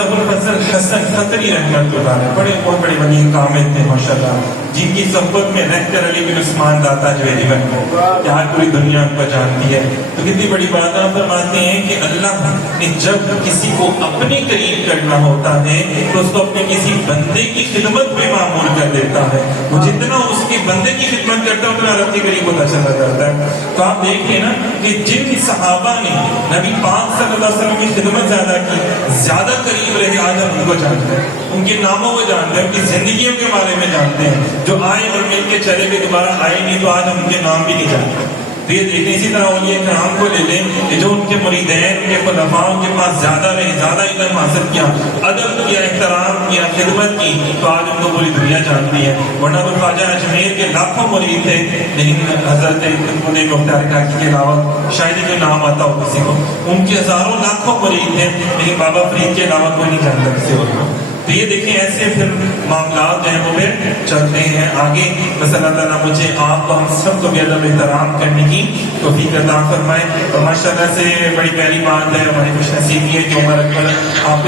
ابوالفضل حسن خطری رحمت اللہ علیہ بہت بڑے ولی کامل تھے ماشاءاللہ، جن کی صحبت میں رہ کر علی بن عثمان داتا جویری بن گئے، یہاں پوری دنیا ان کو جانتی ہے۔ تو کتنی بڑی بات آپ فرماتے ہیں کہ اللہ نے جب کسی کو اپنے قریب کرنا ہوتا ہے تو اس کو اپنے کسی بندے کی خدمت میں معمور کر دیتا ہے، وہ جتنا اس کے بندے کی خدمت کرتا ہے اتنا رب کے قریب ہوتا چلا جاتا ہے۔ تو آپ دیکھیں نا کہ جن صحابہ نے نبی پاک صلی اللہ علیہ وسلم کی خدمت زیادہ کی، زیادہ قریب رہے، آج ہم ان کو جانتے ہیں، ان کے ناموں کو جانتے ہیں، ان کی زندگیوں کے بارے میں جانتے ہیں، جو آئے اور مل کے چلے گئے دوبارہ آئے نہیں تو آج ہم ان کے نام بھی نہیں جانتے۔ تو یہ دیکھیں اسی طرح اولیاء کرام کو لے لیں کہ جو ان کے مریدین، ان کے خلفاء ان کے پاس زیادہ رہے، زیادہ علم حاصل کیا، ادب کیا، احترام کیا، خدمت کی، تو آج ان کو پوری دنیا جانتی ہے۔ ورنہ تو خواجہ اجمیر کے لاکھوں مرید تھے، لیکن حضرت خود مختار کاکی کے علاوہ شاید ہی کوئی نام آتا ہو کسی کو، ان کے ہزاروں لاکھوں مرید تھے، لیکن بابا فرید کے علاوہ کوئی نہیں جانتا کسی اور کو۔ تو یہ دیکھیں ایسے پھر معاملات جو ہیں وہ پھر چلتے ہیں آگے۔ بس اللہ تعالیٰ مجھے آپ کو ہم سب کو بھی ادب احترام کرنے کی توفیق عطا فرمائے۔ اور ماشاءاللہ سے بڑی پیاری بات ہے، ہماری خوش نصیبی ہے کہ عمر اکبر آپ